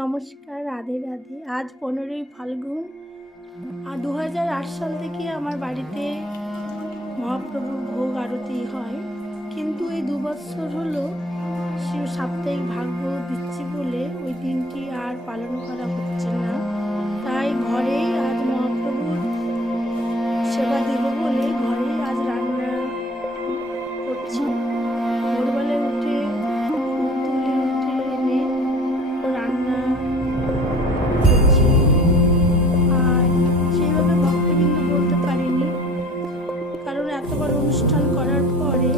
নমস্কার, রাধে রাধে। আজ 15ই ফাল্গুন। 2008 সাল থেকে আমার বাড়িতে মহাপ্রভুর ভোগ আরতি হয়, কিন্তু এই 2 বছর হলো শিব সাপ্তাহিক ভাগ্য দিচ্ছি বলে ওই দিনটি আর পালন করা হচ্ছে না। তাই ঘরেই আজ মহাপ্রভুর সেবা দেব বলে ঘরেই আজ রান্না করছি। ভোরবেলায় উঠে ফুল তুলে উঠে এনে রান্না করছি। আর সেইভাবে ভক্তবৃন্দ বলতে পারিনি, কারণ এতবার অনুষ্ঠান করার পরে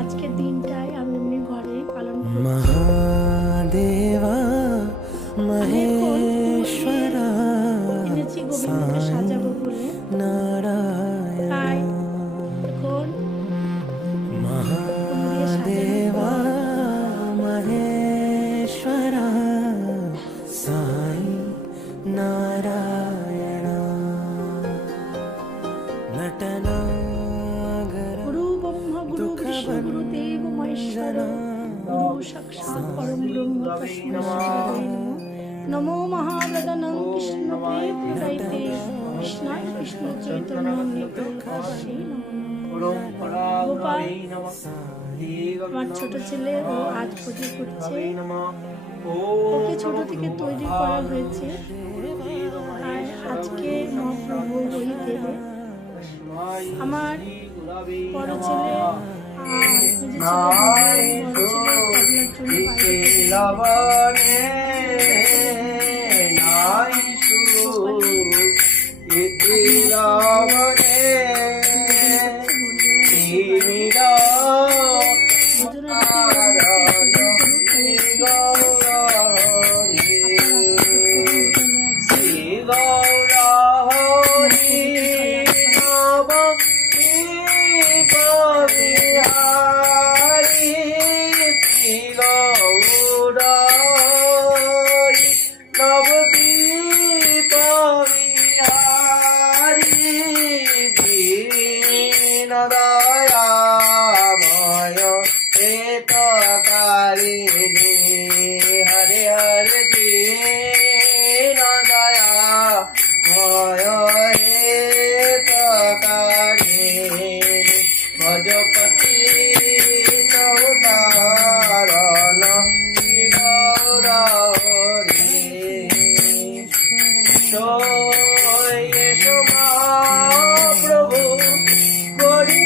আজকের দিনটাই আমি এমনি ঘরে পালন করছি। মহাদেবা মহেশ্বরা এনেছি গোবিন্দকে সাজাবো বলে। তাই এখন মহাদেবা মহেশ্বরা সাই নারায়ণ নটনা গুরু ব্রহ্ম গুরু বিষ্ণু গুরুদেব মহেশ্বর গুরু সাক্ষাৎ পরম ব্রহ্ম তস্মৈ শ্রী নমো মহাব্রদনং কৃষ্ণ প্রেম প্রদায়তে কৃষ্ণায় কৃষ্ণ চৈতন্য নিত্যাশ্রী গোপাল আমার ছোট ছেলে, ও আজ পুজো করছে। ওকে ছোট থেকে তৈরি করা হয়েছে, আর আজকে মহাপ্রভু ওই দেবে। আমার বড় ছেলে हरे हरे दीन दया मय भजपति उदाहरण प्रभु करी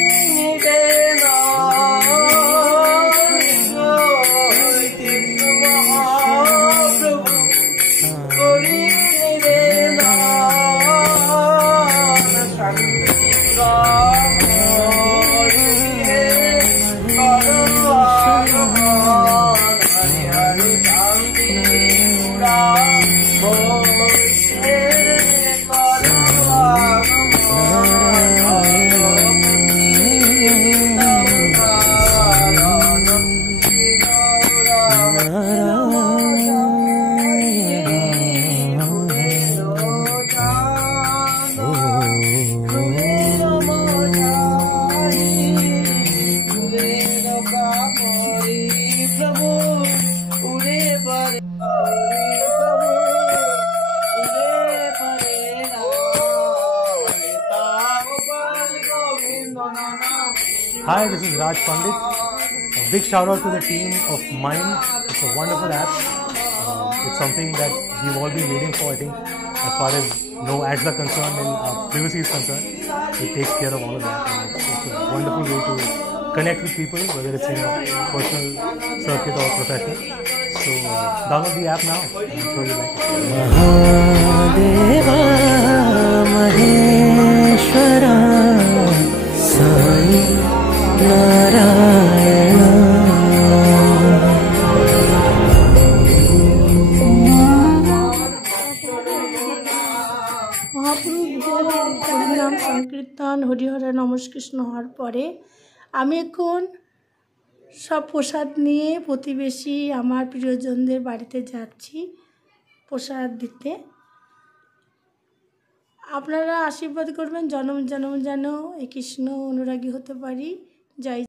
Hi, this is Raj Pandit. A big shout out to the team of Mind. It's a wonderful app. It's something that we've all been waiting for, I think, as far as no ads are concerned and privacy is concerned. It takes care of all of that. And it's a wonderful way to connect with people, whether it's in a personal circuit or professional. So download the app now. I'm sure you like it. Mahadeva Maheshwara Sai Narayana মহাপ্রভুর নাম সংকীর্তন হরিহরা নমস্কৃষ্ণ হওয়ার পরে আমি এখন সব প্রসাদ নিয়ে প্রতিবেশী আমার প্রিয়জনদের বাড়িতে যাচ্ছি প্রসাদ দিতে। আপনারা আশীর্বাদ করবেন জনম জনম যেন এই কৃষ্ণ অনুরাগী হতে পারি। জয়।